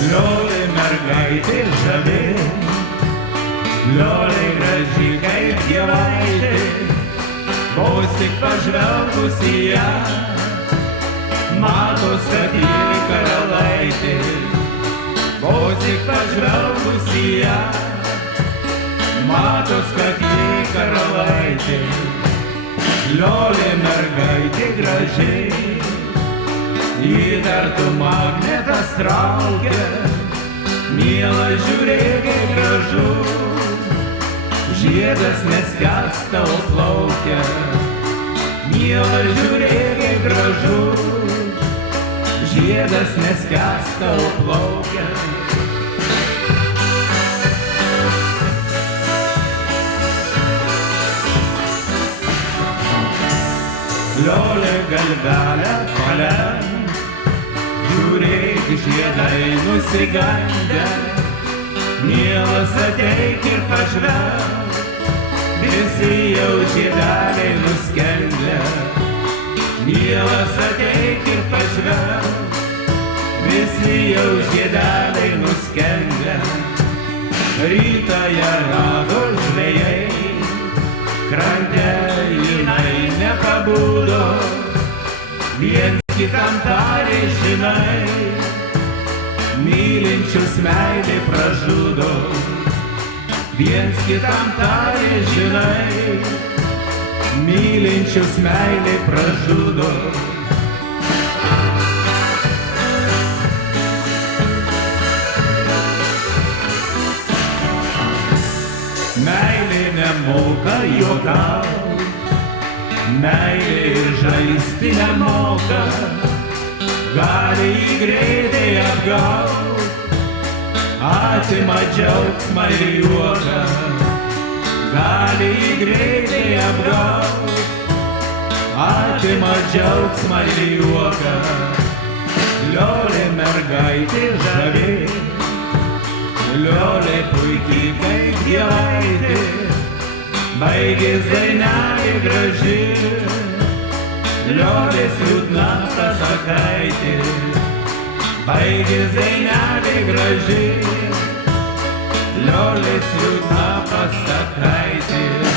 Liolė mergaitė žavi, Liolė graži kaip dievaitė, vos tik pažvelgus į ją, matos, kad ji karalaitė, vos tik pažvelgus į ją, matos, kad ji karalaitė. Liolė mergaitė gražiai, ji tartu magnetas traukia, miela žiūrėk, kaip gražu, žiedas neskęsta, o plaukia. Miela žiūrėk, kaip gražu, žiedas neskęsta, o plaukia. Liolė galvelę palenk, žiūrėk, žiedai nusigandę, mielas ateik ir pažvelk, visi jau žiedeliai nuskendę. Mielas ateik ir pažvelk, visi jau žiedeliai nuskendę. Rytą ją rado žvejai, krante jinai nepabudo, viens kitam tarė, žinai, mylinčius meilė pražudo. Viens kitam tarė, žinai, mylinčius meilė pražudo. Meilė nemoka juokaut, meilė ir žaisti nemoka, gali jį greitai apgaut, atima džiaugsmą ir juoką. Gali jį greitai apgaut, atima džiaugsmą ir juoką. Liolė mergaitė žavi, Liolė puikiai kaip dievaitė, baigės dainelė graži, Liolės liūdna pasakaitė. Baigės dainelė graži, Liolės liūdna pasakaitė.